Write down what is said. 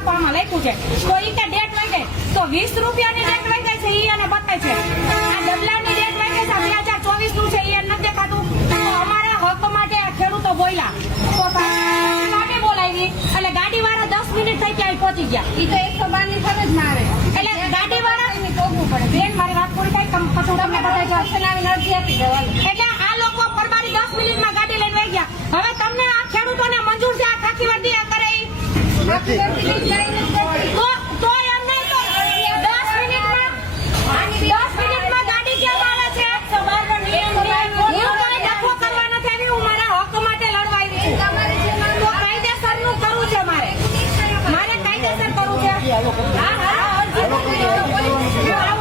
આપો આમાં લખ્યું છે તો ઈ કે ડેટ વઈ ગઈ તો 20 રૂપિયાની ડેટ વઈ ગઈ છે ઈ અને બતાય છે આ ડબલાની ડેટ વઈ ગઈ છે 2024 નું છે ઈ નથી દેખાતું તો અમારા હક માટે આ ખેડૂતો બોલ્યા તો ગાડી બોલાવી એટલે ગાડી વાળા 10 મિનિટ થઈ ત્યાં પહોંચી ગયા ઈ તો 112 ની ફરજ ના આવે એટલે ગાડી વાળા એને ટોકવું પડે બેન મારી વાત પૂરી થાય તમે પછી તમને બતાવી દો સલામી અરજી આપી દેવાની એટલે આ લોકો પરબારી 10 મિનિટમાં ગાડી લઈને વઈ ગયા હવે તમને આ ખેડૂતોને મંજૂર છે આ ખાખી વર્દી આ કરે ઈ? તો એમ નહીં તો 10 મિનિટમાં ગાડી કેમ આવે છે હું કોઈ ડખો કરવા નથી આવી હું મારા હક માટે લડવા આવી છું તો કાયદેસરનું કરવું છે મારે કાયદેસર કરવું છે હા